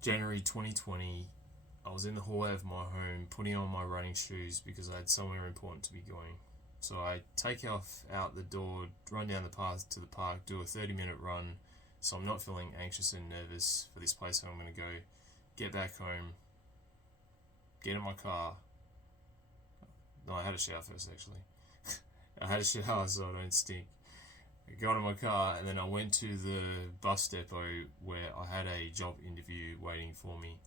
January 2020. I was in the hallway of my home putting on my running shoes because I had somewhere important to be going. So I take off out the door, run down the path to the park, do a 30-minute run, so I'm not feeling anxious and nervous for this place where I'm going to go. Get back home, get in my car. No, I had a shower first actually. I had a shower so I don't stink. I got in my car and then I went to the bus depot where I had a job interview waiting for me.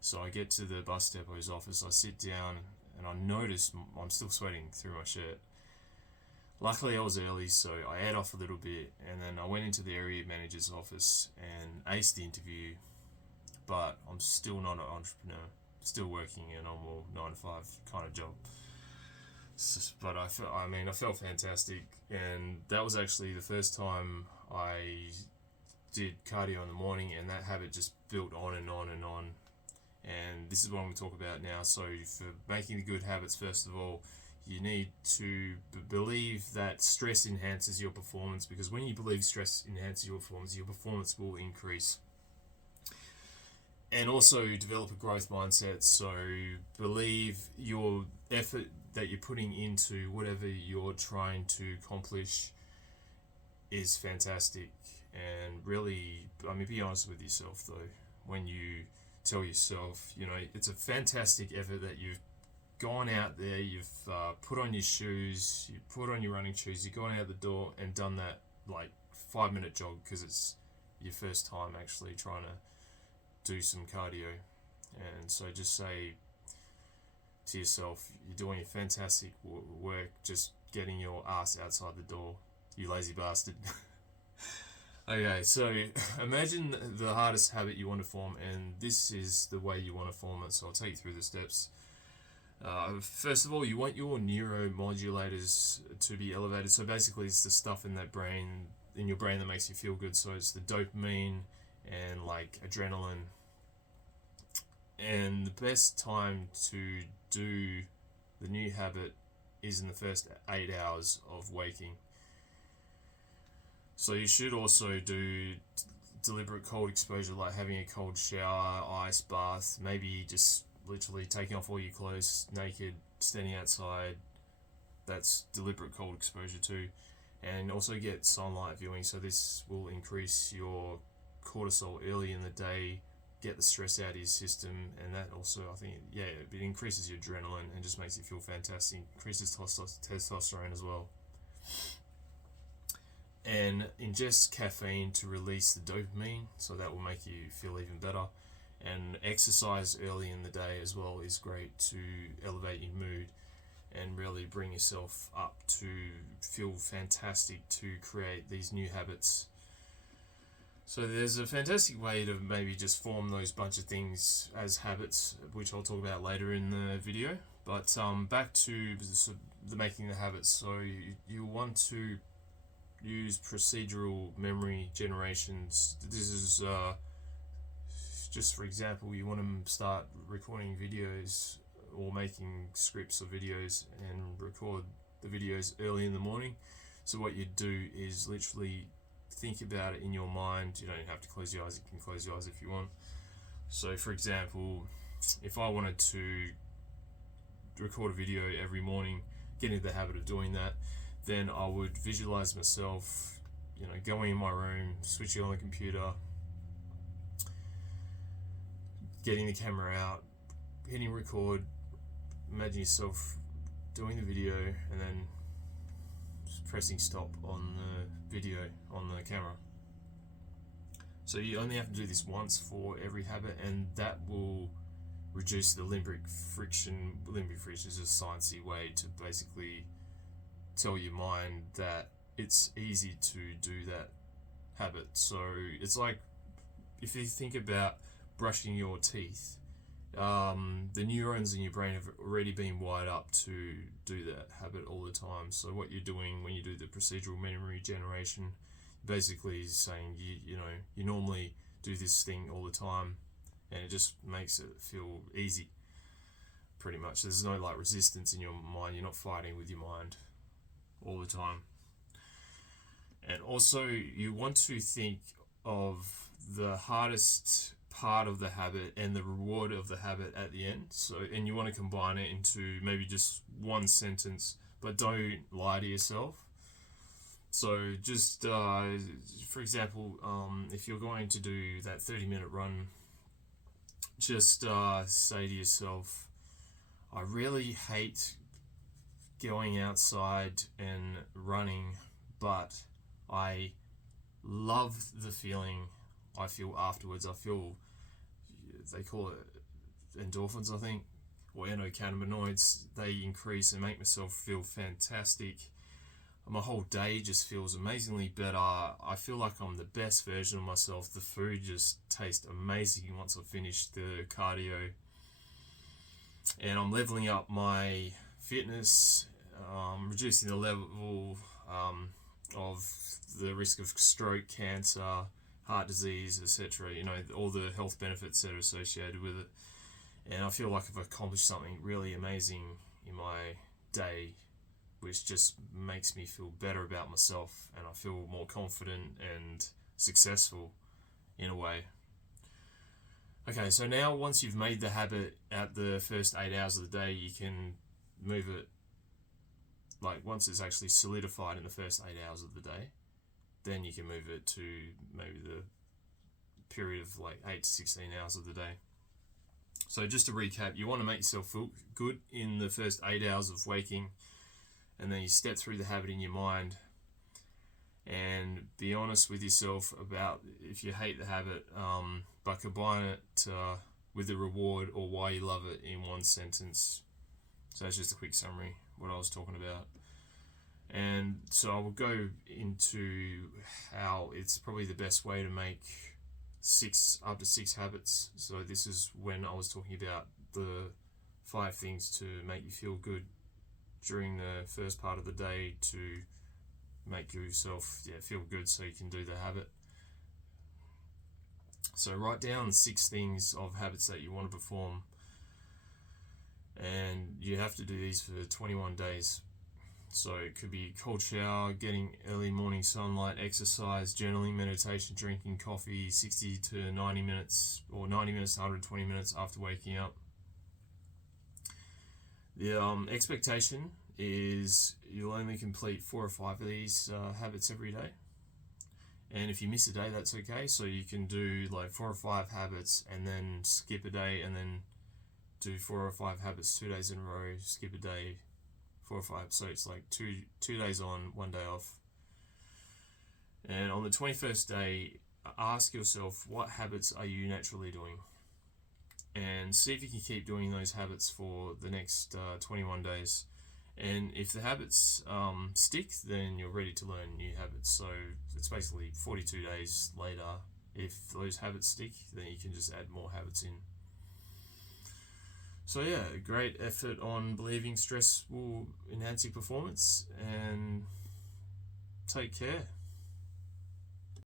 So I get to the bus depot's office, I sit down and I notice I'm still sweating through my shirt. Luckily I was early, so I ate off a little bit and then I went into the area manager's office and aced the interview, but I'm still not an entrepreneur, still working a normal 9 to 5 kind of job. But I felt fantastic, and that was actually the first time I did cardio in the morning, and that habit just built on and on and on. And this is what I'm going to talk about now. So for making the good habits, first of all, you need to believe that stress enhances your performance, because when you believe stress enhances your performance will increase. And also develop a growth mindset. So believe your effort that you're putting into whatever you're trying to accomplish is fantastic. And really, be honest with yourself though. When you tell yourself, it's a fantastic effort that you've gone out there, you've put on your shoes, you put on your running shoes, you've gone out the door and done that 5-minute jog because it's your first time actually trying to do some cardio. And so just say to yourself, you're doing a fantastic work just getting your ass outside the door, you lazy bastard. Okay, so imagine the hardest habit you want to form, and this is the way you want to form it. So I'll take you through the steps. First of all, you want your neuromodulators to be elevated. So basically it's the stuff in your brain that makes you feel good. So it's the dopamine and adrenaline. And the best time to do the new habit is in the first 8 hours of waking. So you should also do deliberate cold exposure, like having a cold shower, ice bath, maybe just literally taking off all your clothes naked, standing outside. That's deliberate cold exposure too. And also get sunlight viewing, so this will increase your cortisol early in the day, get the stress out of your system, and that also, I think, it increases your adrenaline and just makes you feel fantastic, increases testosterone as well. And ingest caffeine to release the dopamine, so that will make you feel even better. And exercise early in the day as well is great to elevate your mood and really bring yourself up to feel fantastic to create these new habits. So there's a fantastic way to maybe just form those bunch of things as habits, which I'll talk about later in the video. But back to the making the habits. So you want to use procedural memory generations. This is just for example, you want to start recording videos or making scripts of videos and record the videos early in the morning. So what you do is literally think about it in your mind. You don't have to close your eyes, you can close your eyes if you want. So for example, if I wanted to record a video every morning, get into the habit of doing that, then I would visualize myself, going in my room, switching on the computer, getting the camera out, hitting record, imagine yourself doing the video, and then pressing stop on the video on the camera. So you only have to do this once for every habit, and that will reduce the limbic friction. Limbic friction is a sciencey way to basically tell your mind that it's easy to do that habit. So it's like if you think about brushing your teeth, the neurons in your brain have already been wired up to do that habit all the time. So what you're doing when you do the procedural memory generation, basically is saying you normally do this thing all the time, and it just makes it feel easy. Pretty much, there's no resistance in your mind. You're not fighting with your mind all the time. And also, you want to think of the hardest part of the habit and the reward of the habit at the end. So, and you want to combine it into maybe just one sentence, but don't lie to yourself. So just for example, if you're going to do that 30-minute run, just say to yourself, I really hate going outside and running, but I love the feeling I feel afterwards. I feel, they call it endorphins, I think, or endocannabinoids. They increase and make myself feel fantastic. My whole day just feels amazingly better. I feel like I'm the best version of myself. The food just tastes amazing once I finish the cardio. And I'm leveling up my fitness, reducing the level of the risk of stroke, cancer, heart disease, etc. All the health benefits that are associated with it. And I feel like I've accomplished something really amazing in my day, which just makes me feel better about myself, and I feel more confident and successful in a way. Okay, so now once you've made the habit at the first 8 hours of the day, you can move it, like once it's actually solidified in the first 8 hours of the day, then you can move it to maybe the period of like 8 to 16 hours of the day. So just to recap, you want to make yourself feel good in the first 8 hours of waking, and then you step through the habit in your mind and be honest with yourself about if you hate the habit, but combine it with the reward or why you love it in one sentence. So that's just a quick summary what I was talking about. And so I will go into how it's probably the best way to make up to 6 habits. So this is when I was talking about the 5 things to make you feel good during the first part of the day to make yourself feel good so you can do the habit. So write down 6 things of habits that you want to perform, and you have to do these for 21 days. So it could be cold shower, getting early morning sunlight, exercise, journaling, meditation, drinking coffee, 60 to 90 minutes or 90 minutes to 120 minutes after waking up. The expectation is you'll only complete 4 or 5 of these habits every day. And if you miss a day, that's okay. So you can do like 4 or 5 habits and then skip a day, and then do 4 or 5 habits 2 days in a row, skip a day, 4 or 5. So it's like two days on, 1 day off. And on the 21st day, ask yourself, what habits are you naturally doing? And see if you can keep doing those habits for the next 21 days. And if the habits stick, then you're ready to learn new habits. So it's basically 42 days later. If those habits stick, then you can just add more habits in. So yeah, great effort on believing stress will enhance your performance, and take care.